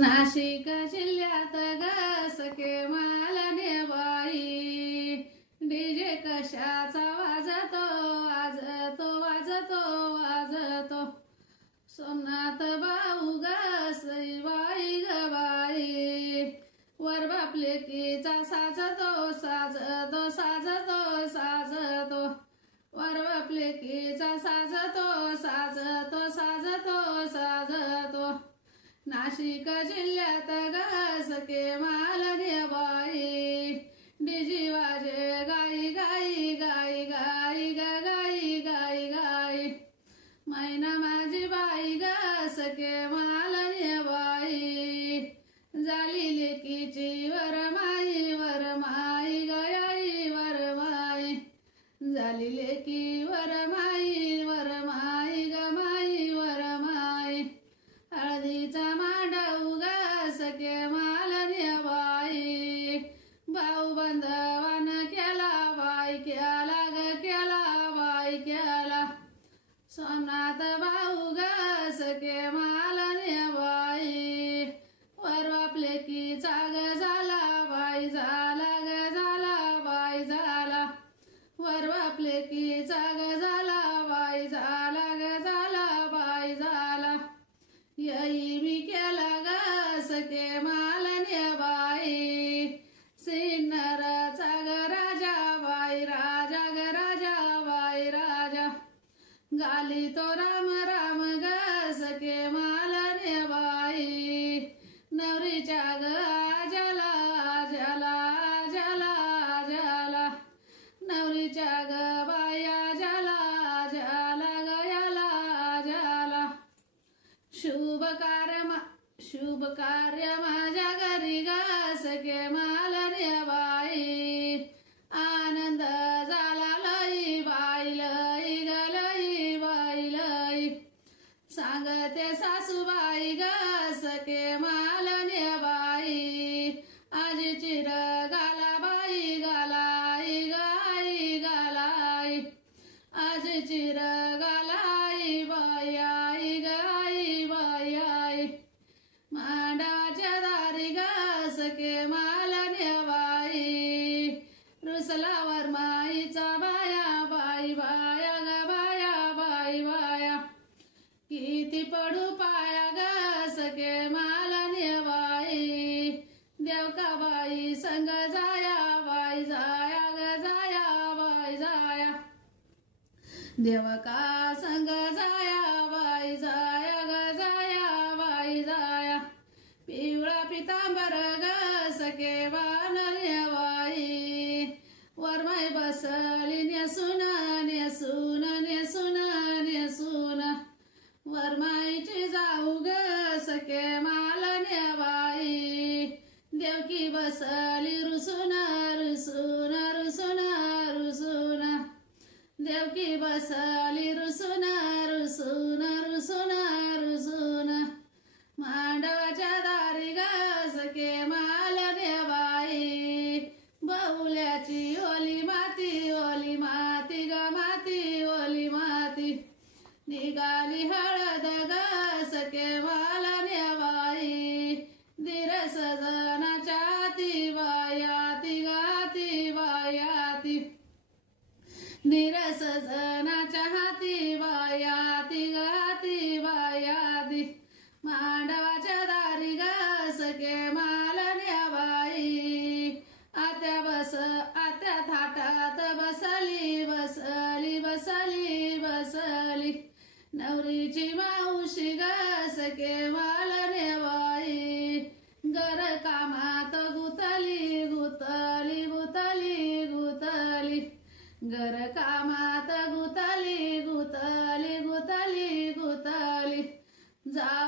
नाशिक जिल्ह्यात गसके मालने बाई डीजे कशाचा वाजतो वाजतो वाजतो वाजतो. सोनात भाऊ गसई बाई ग बाई. वर बापले कीचा साजतो साजतो साजतो साजतो. वर बापले कीचा साजतो नाशिक जिल्ह्यात गसके माल बाई डिजी वाजे गाई गाई गाई गाई ग गाई गाई गाई. मैना माझी बाई गसके माल बाई झाली लेकीची वर माई वर माई गयाई वर माई. झाली लेकी वर बाई ग सके मालने बाई. आजी चिर गाला बाई गालाई गाई गालाई. आजी चिर गालाई बाया. देवका संग जाया निघाली हळद ग सके मालने बाई दिर सजनाच्या हाती वायाती गाती वायाती निरस जनाच्या हाती वायाती गाती वायाती मांडवाच्या दारी ग सके मालन्या बाई आत्या बस आत्या थाटात बसली बसली बसली बसली. नवरीची मावशी ग सके मालने बाई घर कामात गुतली गुतली गुतली गुतली. घर कामात गुतली गुतली गुतली गुतली. जा